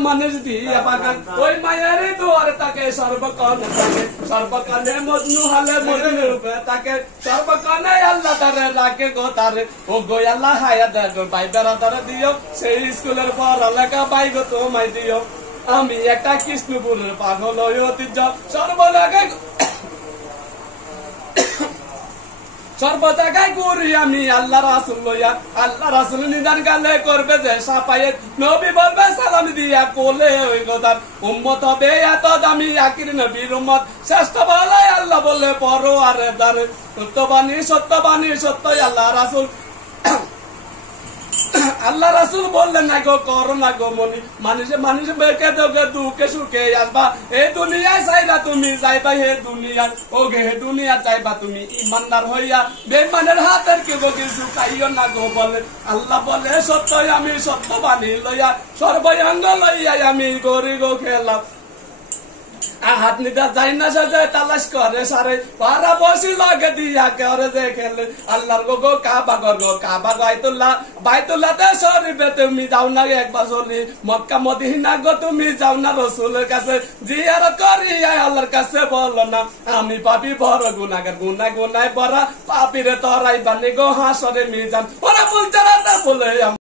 মানুষ দিয়ে বাগান ওই মায়ের দুয়ারে তাকে সর্বকালে মজনু হালে মজনু রূপে তাকে সর্বকালে আল্লাহ তারে রাখে গো তারে ও গো আল্লাহ হায়া দেখো ভাই বেড়াদারে দিও সেই স্কুলের পড়ালেখা পাই গো তোমায় দিও আমি একটা কৃষ্ণপুরের পাগল ঐতিহ্য সর্ব জায়গায় ঘুরি আমি আল্লাহ রাসুল লইয়া আল্লাহ রাসুল নিদান গালে করবে যে সাপায়ে নবী বলবে সালাম দিয়া কোলে ওই গোদার উম্মত হবে এত দামি আকির নবীর উম্মত শ্রেষ্ঠ বলে আল্লাহ বলে পরো আরে দারে সত্যবাণী সত্য আল্লাহ রাসুল আল্লাহ রাসুল বললেন না গো করো না গো মনি মানুষ বেঁকে দেবে দুঃখে সুখে আসবা এই দুনিয়ায় চাইবা তুমি যাইবা হে দুনিয়ার ও গে হে দুনিয়া চাইবা তুমি ইমানদার হইয়া বেমানের হাতের কেউ কিছু খাইও না গো বলে আল্লাহ বলে সত্য আমি সত্যবাণী লইয়া সর্বঙ্গ লইয়া আমি গরি গো খেলাম হাত নিতে যাই না সে তালাশ করে সারে পারা বসি লাগে দিয়া করে যে খেলে আল্লাহর গো কাবা গো বাইতুল্লাহতে শরীফে তুমি যাও না একবার চলি মক্কা মদিনা গো তুমি যাও না রসুলের কাছে জিয়ারত করি আল্লাহর কাছে বলো না আমি পাপি বড় গুনাহগার গুনায় বড় পাপিরে তরাই বানি গো হাসরে মিজান ওরা বলছে না বলে